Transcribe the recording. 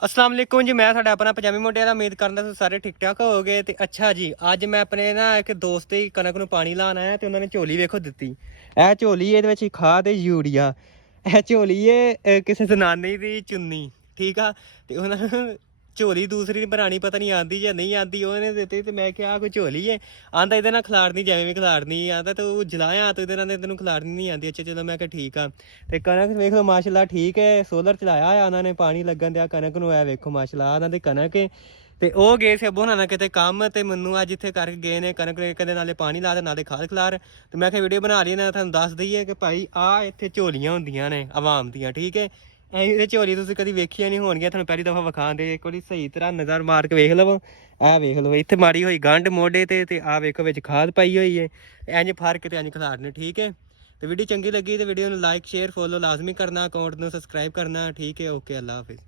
अस्सलाम वालेकुम जी। मैं साडा अपना पंजाबी मुंडे दा उम्मीद करदा तुसीं सारे ठीक ठाक होगे। ते अच्छा जी, अज मैं अपने ना एक दोस्त दी कनक नूं पानी लाना है ते उन्होंने झोली वेखो दित्ती। ਇਹ ਝੋਲੀ ਇਹਦੇ ਵਿੱਚ ਖਾਦ ਤੇ ਯੂਰੀਆ। ਇਹ ਝੋਲੀ ਏ ਕਿਸੇ ਜ਼ਨਾਨੀ ਦੀ ਚੁੰਨੀ, ਠੀਕ ਆ। ਤੇ ਉਹਨਾਂ ਨੂੰ ਝੋਲੀ ਦੂਸਰੀ ਬਣਾਣੀ ਪਤਾ ਨਹੀਂ ਆਂਦੀ ਜਾਂ ਨਹੀਂ ਆਂਦੀ, ਉਹਨੇ ਦਿੱਤੀ ਤੇ ਮੈਂ ਕਿਹਾ ਕੋਈ ਝੋਲੀ ਏ। ਆਂਦਾ ਇਹਦੇ ਨਾਲ ਖਿਲਾਰਨੀ ਜਿਵੇਂ ਵੀ ਖਿਲਾਰਨੀ ਆਂਦਾ ਤੂੰ ਜਲਾਇਆ ਤੂੰ ਇਹਦੇ ਨਾਲ ਤੈਨੂੰ ਖਿਲਾਰਨੀ ਨਹੀਂ ਆਂਦੀ। ਅੱਛਾ ਚਲੋ ਮੈਂ ਕਿਹਾ ਠੀਕ ਆ। ਤੇ ਕਣਕ ਵੇਖ ਲਓ ਮਾਸ਼ਾਅੱਲਾ ਠੀਕ ਹੈ, ਸੋਲਰ ਚਲਾਇਆ ਆ ਉਹਨਾਂ ਨੇ, ਪਾਣੀ ਲੱਗਣ ਦਿਆ ਕਣਕ ਨੂੰ। ਇਹ ਵੇਖੋ ਮਾਸ਼ਾਅੱਲਾ ਉਹਨਾਂ ਦੀ ਕਣਕ ਹੈ। ਤੇ ਉਹ ਗਏ ਸੀ ਅੱਬੂ ਹੁਣਾਂ ਕਿਤੇ ਕੰਮ, ਤੇ ਮੈਨੂੰ ਅੱਜ ਇੱਥੇ ਕਰਕੇ ਗਏ ਨੇ ਕਣਕ ਕਹਿੰਦੇ ਨਾਲੇ ਪਾਣੀ ਲਾ ਤੇ ਨਾਲੇ ਖਾਦ ਖਿਲਾਰ। ਤੇ ਮੈਂ ਕਿਹਾ ਵੀਡੀਓ ਬਣਾ ਲਈ ਨਾ, ਤੁਹਾਨੂੰ ਦੱਸ ਦਈਏ ਕਿ ਭਾਈ ਆਹ ਇੱਥੇ ਝੋਲੀਆਂ ਹੁੰਦੀਆਂ ਨੇ ਆਵਾਮ ਦੀਆਂ, ਠੀਕ ਹੈ। ਇਹ ਝੋਲੀ ਤੁਸੀਂ ਕਦੀ ਵੇਖੀਆਂ ਨਹੀਂ ਹੋਣਗੀਆਂ, ਤੁਹਾਨੂੰ ਪਹਿਲੀ ਦਫਾ ਵਿਖਾਉਂਦੇ। ਇੱਕ ਵਾਰੀ ਸਹੀ ਤਰ੍ਹਾਂ ਨਜ਼ਰ ਮਾਰ ਕੇ ਵੇਖ ਲਵੋ। ਆਹ ਵੇਖ ਲਓ ਇੱਥੇ ਮਾਰੀ ਹੋਈ ਗੰਢ ਮੋਢੇ ਤੇ ਆਹ ਵੇਖੋ ਵਿੱਚ ਖਾਦ ਪਾਈ ਹੋਈ ਹੈ। ਇੰਝ ਫਰਕ ਤੇ ਇੰਝ ਖਿਲਾਰਨੇ, ਠੀਕ ਹੈ। ਤੇ ਵੀਡੀਓ ਚੰਗੀ ਲੱਗੀ ਤੇ ਵੀਡੀਓ ਨੂੰ ਲਾਈਕ ਸ਼ੇਅਰ ਫੋਲੋ ਲਾਜ਼ਮੀ ਕਰਨਾ, ਅਕਾਊਂਟ ਨੂੰ ਸਬਸਕ੍ਰਾਈਬ ਕਰਨਾ, ਠੀਕ ਹੈ। ਓਕੇ, ਅੱਲਾ ਹਾਫਿਜ਼।